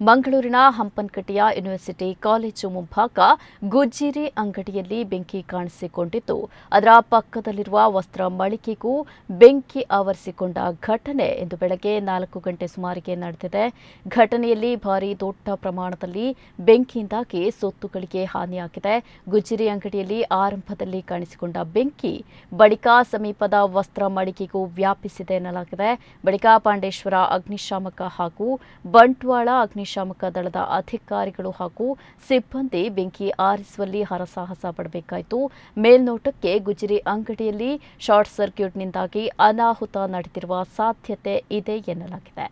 ಮಂಗಳೂರಿನ ಹಂಪನಕಟ್ಟೆಯ university college ಮುಂಭಾಗ ಗುಜ್ಜಿರಿ ಅಂಗಡಿಯಲ್ಲಿ ಬೆಂಕಿ ಕಾಣಿಸಿಕೊಂಡಿದ್ದು, ಅದರ ಪಕ್ಕದಲ್ಲಿರುವ ವಸ್ತ್ರ ಮಳಿಗೆಗೂ ಬೆಂಕಿ ಆವರಿಸಿಕೊಂಡ ಘಟನೆ ಇಂದು ಬೆಳಗ್ಗೆ 4 ಗಂಟೆ ಸುಮಾರಿಗೆ ನಡೆದಿದೆ. ಘಟನೆಯಲ್ಲಿ ಭಾರೀ ದೊಡ್ಡ ಪ್ರಮಾಣದಲ್ಲಿ ಬೆಂಕಿಯಿಂದಾಗಿ ಸೊತ್ತುಗಳಿಗೆ ಹಾನಿಯಾಗಿದೆ. ಗುಜ್ಜಿರಿ ಅಂಗಡಿಯಲ್ಲಿ ಆರಂಭದಲ್ಲಿ ಕಾಣಿಸಿಕೊಂಡ ಬೆಂಕಿ ಬಳಿಕ ಸಮೀಪದ ವಸ್ತ್ರ ಮಳಿಗೆಗೂ ವ್ಯಾಪಿಸಿದೆ ಎನ್ನಲಾಗಿದೆ. ಬಳಿಕ ಪಾಂಡೇಶ್ವರ ಅಗ್ನಿಶಾಮಕ ಹಾಗೂ ಬಂಟ್ವಾಳ ಅಗ್ನಿಶಾಮಕ ದಳದ ಅಧಿಕಾರಿಗಳು ಹಾಗೂ ಸಿಬ್ಬಂದಿ ಬೆಂಕಿ ಆರಿಸುವಲ್ಲಿ ಹರಸಾಹಸ ಪಡಬೇಕಾಯಿತು. ಮೇಲ್ನೋಟಕ್ಕೆ ಗುಜ್ಜಿರಿ ಅಂಗಡಿಯಲ್ಲಿ ಶಾರ್ಟ್ ಸರ್ಕ್ಯೂಟ್ನಿಂದಾಗಿ ಅನಾಹುತ ನಡೆದಿರುವ ಸಾಧ್ಯತೆ ಇದೆ ಎನ್ನಲಾಗಿದೆ.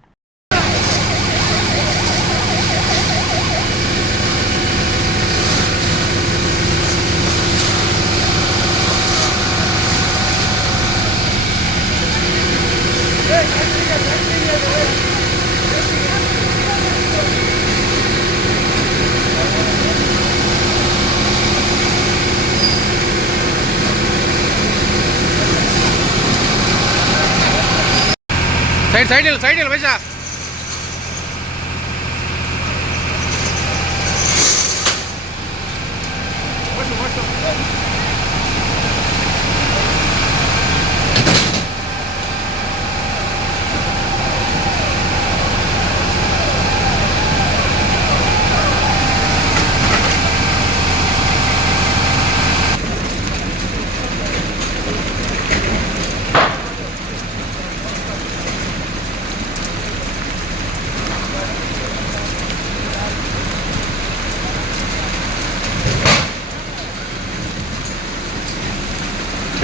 Side Visa